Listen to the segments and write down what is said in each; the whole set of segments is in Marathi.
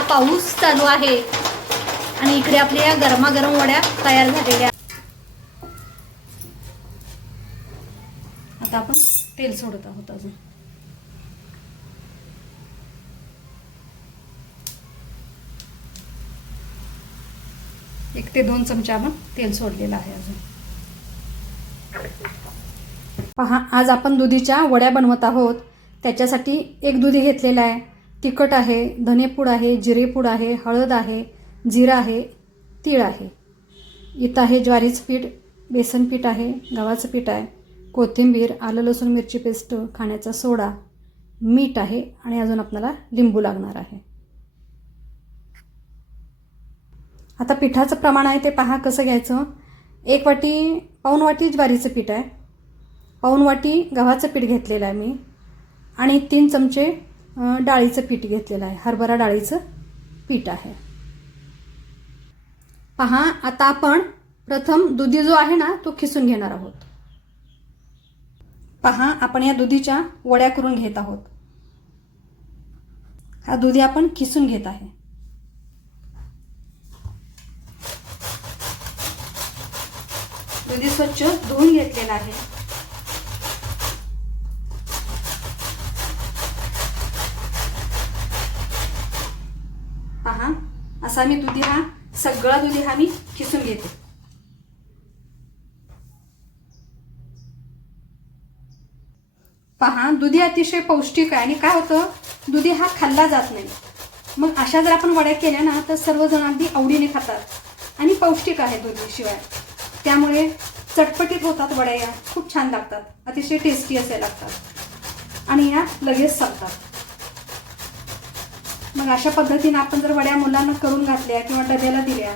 पाऊस चालू आहे. आणि इकडे आपल्या या गरमागरम वड्या तयार झालेल्या. आता आपण तेल सोडत आहोत अजून. एक ते दोन चमचे आपण तेल सोडलेलं आहे अजून. पहा आज आपण दुधीच्या वड्या बनवत आहोत. त्याच्यासाठी एक दुधी घेतलेला आहे. तिखट आहे धनेपूड आहे जिरेपूड आहे हळद आहे जिरा आहे तीळ आहे. इथं आहे ज्वारीचं पीठ बेसन पीठ आहे गव्हाचं पीठ आहे कोथिंबीर आलं लसूण मिरची पेस्ट खाण्याचा सोडा मीठ आहे आणि अजून आपल्याला लिंबू लागणार आहे. आता पिठाचं प्रमाण आहे ते पहा कसं घ्यायचं. एक वाटी पाऊन वाटी ज्वारीचं पीठ आहे. पाऊन वाटी गव्हाचं पीठ घेतलेलं आहे मी. आणि तीन चमचे डाळीचं पीठ घेतलेलं आहे. हरभरा डाळीचं पीठ आहे. पहा आता आपण प्रथम दुधी जो आहे ना तो खिसून घेणार आहोत. पहा आपण या दुधीच्या वड्या करून घेत आहोत. हा दुधी आपण खिसून घेत आहे. दुधी स्वच्छ धुवून घेतलेला आहे पहा असा मी दुधी हा सगळा दुधी हा मी खिसून घेते. पहा दुधी अतिशय पौष्टिक आहे आणि काय होतं? दुधी हा खाल्ला जात नाही. मग अशा जर आपण वड्या केल्या ना तर सर्वजण अगदी आवडीने खातात. आणि पौष्टिक आहे दुधी शिवाय. त्यामुळे चटपटीत होतात वड्या या खूप छान लागतात. अतिशय टेस्टी असे लागतात. आणि या लगेच संपतात. मग अशा पद्धतीनं आपण जर वड्या मुलांना करून घातल्या किंवा डब्याला दिल्या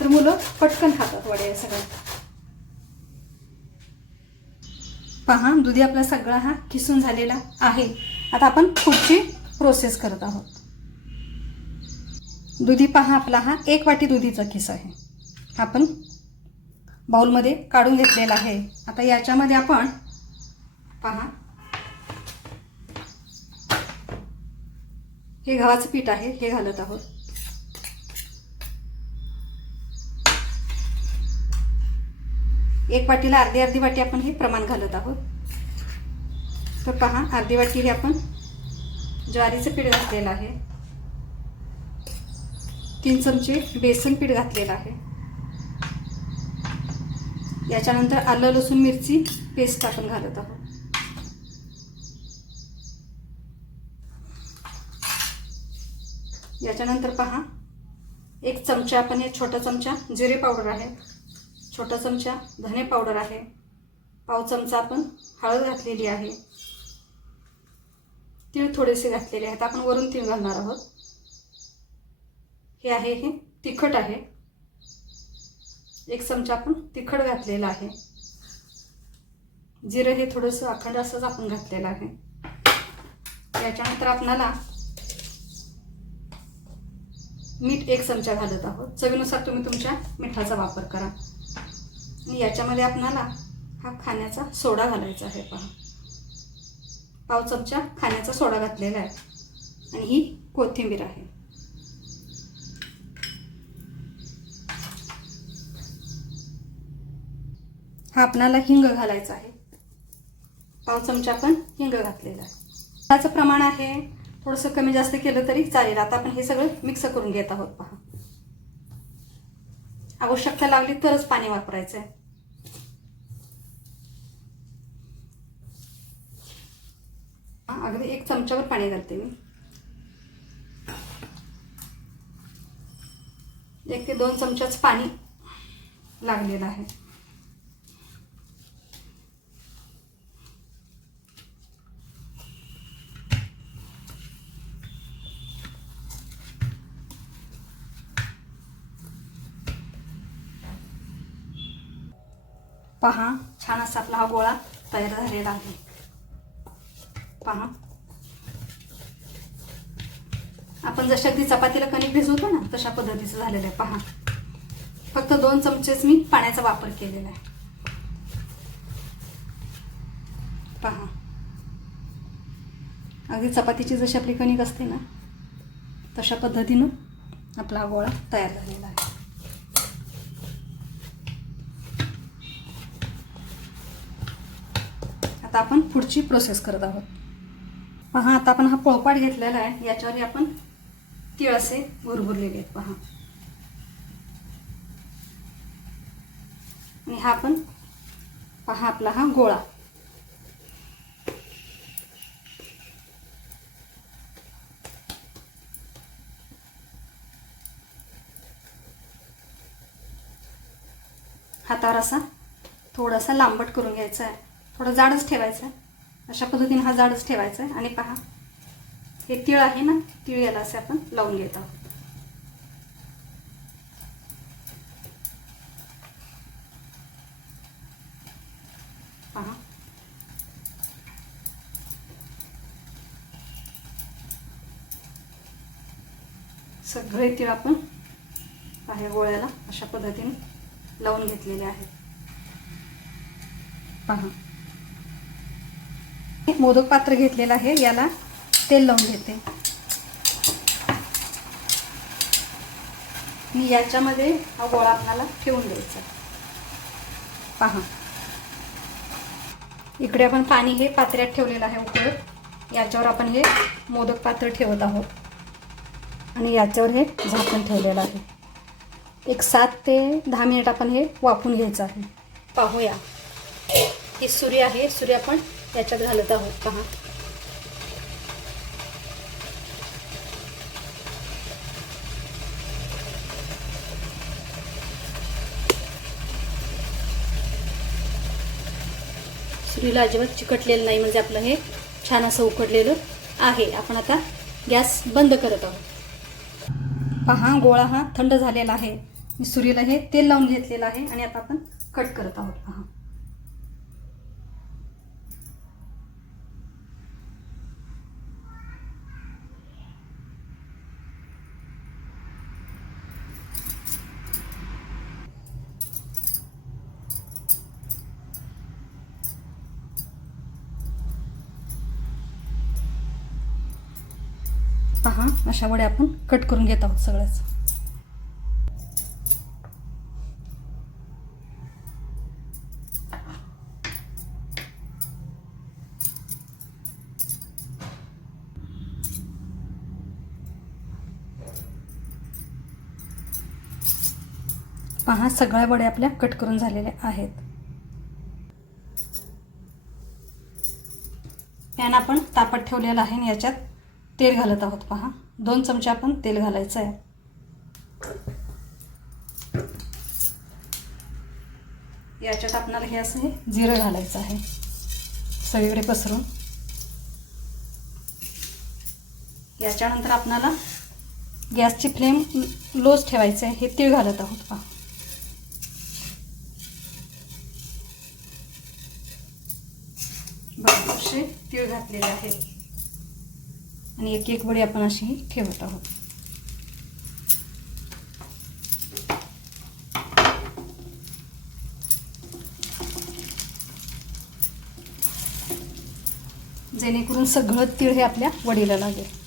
तर मुलं पटकन खातात वड्या सगळ्या. पहा दुधी आपला सगळा हा किसून झालेला आहे. आता आपण पुढची प्रोसेस करत आहोत. दुधी पहा आपला हा एक वाटी दुधीचा किस आहे. आपण बाउलमध्ये काढून घेतलेला आहे. आता याच्यामध्ये आपण पहा हे गव्हाचं पीठ आहे हे घालत आहोत. एक वाटीला अर्धी अर्धी वाटी आपण हे प्रमाण घालत आहोत. तर पहा अर्धी वाटी हे आपण ज्वारीचं पीठ घातलेलं आहे. तीन चमचे बेसन पीठ घातलेलं आहे. याच्यानंतर आलं लसूण मिरची पेस्ट आपण घालत आहोत. याच्यानंतर पहा. एक चमचा आपण हे छोटा चमचा जिरे पावडर आहे. छोटा चमचा धने पावडर आहे. पाव चमचा आपण हळद घातलेली आहे. तीळ थोडेसे घातलेले आहेत. आपण वरून तीळ घालणार आहोत. हे आहे हे तिखट आहे. एक चमचा आपण तिखट घातलेला आहे. जिरं हे थोडंसं अखंड असंच आपण घातलेलं आहे. याच्यानंतर आपणाला मीठ एक चमचा घालत आहोत. चवीनुसार तुम्ही तुमच्या मिठाचा वापर करा. आणि याच्यामध्ये आपणाला हा खाण्याचा सोडा घालायचा आहे पहा. पाव चमचा खाण्याचा सोडा घातलेला आहे. आणि ही कोथिंबीर आहे. हा आपणाला हिंग घालायचा आहे. पाव चमचा आपण हिंग घातलेला आहे. त्याचं प्रमाण आहे थोडंसं कमी जास्त केलं तरी चालेल. आता आपण हे सगळं मिक्स करून घेत आहोत. पहा. आवश्यकता लागली तरच पाणी वापरायचं आहे अगदी एक चमच्यावर पाणी घालते मी. एक ते दोन चमचाच पाणी लागलेलं आहे. पहा छान असा आपला हा गोळा तयार झालेला आहे. पहा. आपण जशा अगदी चपातीला कणिक भिजवतो ना तशा पद्धतीचं झालेलं आहे. पहा. फक्त दोन चमचेच मी पाण्याचा वापर केलेला आहे. पहा. अगदी चपातीची जशी आपली कणिक असते ना तशा पद्धतीनं आपला हा गोळा तयार झालेला आहे. आता आपण पुढची प्रोसेस करत आहोत. पहा आता आपण हा पोळपाट घेतलेला आहे. याच्यावर आपण तीळ असे भुरभुरलेले आहेत पहा. आणि हा आपण पहा आपला हा गोळा. हातावर असा थोडासा लांबट करून घ्यायचा आहे. थोडं जाडच ठेवायचं. आहे अशा पद्धतीने हा जाडच ठेवायचा आहे. आणि पहा हे तीळ आहे ना तीळ याला असे आपण लावून घेत. आहोत पहा. सगळे तीळ आपण आहे गोळ्याला अशा पद्धतीने लावून घेतलेले आहेत. पहा. मोदक पात्र घेतलेलं आहे याला तेल लावून घेते. मी याच्यामध्ये हा गोळा आपल्याला ठेवून द्यायचा. पहा. इकडे आपण पाणी हे पात्र्यात ठेवलेलं आहे उकळत. याच्यावर आपण हे मोदक पात्र ठेवत आहोत. आणि याच्यावर हे झाकण ठेवलेलं आहे. एक सात ते दहा मिनिट आपण हे वाफून घ्यायचं आहे. पाहूया. ही सूर्य आहे सूर्य आपण याच्यात घालत आहोत पहा. सुरीला अजिबात चिकटलेलं नाही म्हणजे आपलं हे छान असं उकडलेलं आहे. आपण आता गॅस बंद करत आहोत. पहा गोळा हा थंड झालेला आहे. मी सुरीला हे तेल लावून घेतलेलं आहे आणि आता आपण कट करत आहोत पहा पहा अशा वड्या आपण कट करून घेत आहोत सगळ्याच पहा सगळ्या वड्या आपल्या कट करून झालेल्या आहेत. पॅन आपण तापत ठेवलेला आहे आणि याच्यात तेल घालत आहोत पहा. दोन चमचे आपण तेल घालायचं आहे याच्यात आपल्याला हे असं हे जिरं घालायचं आहे. सगळीकडे पसरून. याच्यानंतर आपणाला गॅसची फ्लेम लोच ठेवायचं आहे हे तीळ घालत आहोत पहा. भरपूरशे तीळ घातलेले आहेत. आणि एक एक वडी आपण अशी ठेवत आहोत. जेणेकरून सगळं तीळ हे आपल्या वडीला लागेल.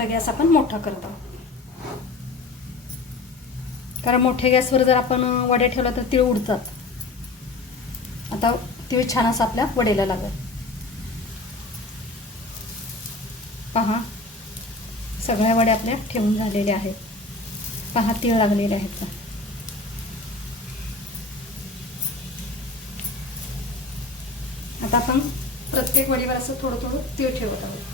आता गॅस आपण मोठा करत आहोत. कारण मोठ्या गॅसवर जर आपण वड्या ठेवला तर तीळ उडतात. आता तीळ छान असं आपल्या वडेला लागेल. पहा सगळ्या वड्या आपल्या ठेवून झालेल्या आहेत. पहा तीळ लागलेले आहेत. आता आपण प्रत्येक वडीवर असं थोडं थोडं तीळ ठेवत आहोत.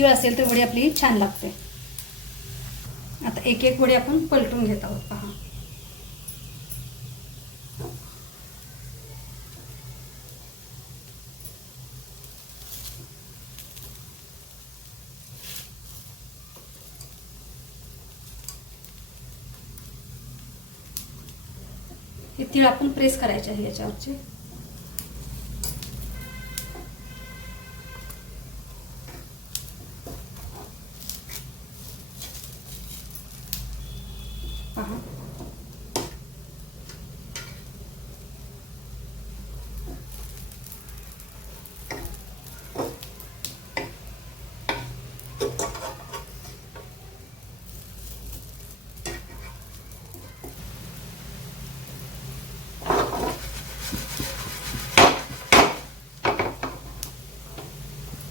तीळ असेल तर वडी आपली छान लागते. आता एक एक वडी आपण पलटून घेत आहोत पहा. हे तीळ आपण प्रेस करायचे आहे याच्यावरचे. पहा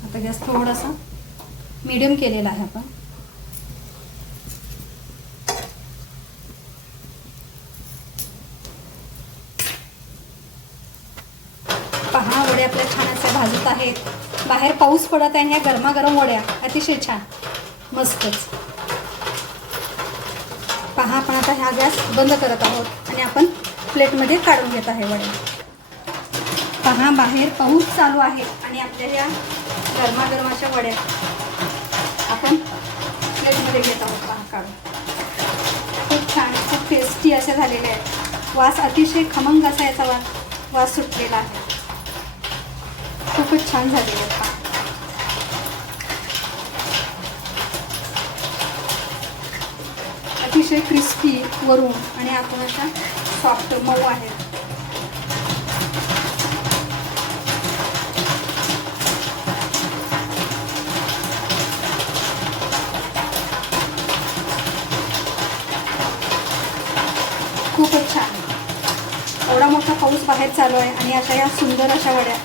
आता गॅस थोडासा मीडियम केलेला आहे आपण पहा वड्या आपल्या छान अशा भाजत आहेत बाहेर पाऊस पडत आहे आणि ह्या गरमागरम वड्या अतिशय छान. मस्तच. पहा आपण आता ह्या गॅस बंद करत आहोत आणि आपण प्लेटमध्ये काढून घेत आहे वड्या. पहा बाहेर पाऊस चालू आहे आणि आपल्या ह्या गरमागरमाच्या वड्या आपण प्लेटमध्ये घेत आहोत. पहा काढून. खूप छान खूप टेस्टी असे झालेले आहेत. वास अतिशय खमंग असा याचा वा वास सुटलेला आहे. खूपच छान झालेले आहेत पहा अतिशय क्रिस्पी वरून आणि आपण अशा सॉफ्ट मऊ आहेत खूपच छान. एवढा मोठा पाऊस बाहेर चालू आहे आणि अशा या सुंदर अशा वड्या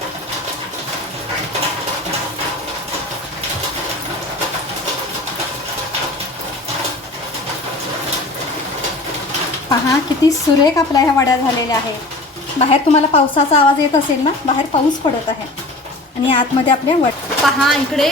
पहा किती सुरेख आपल्या ह्या वड्या झालेल्या आहेत. बाहेर तुम्हाला पावसाचा आवाज येत असेल ना बाहेर पाऊस पडत आहे. आणि आतमध्ये आपल्या वड पहा इकडे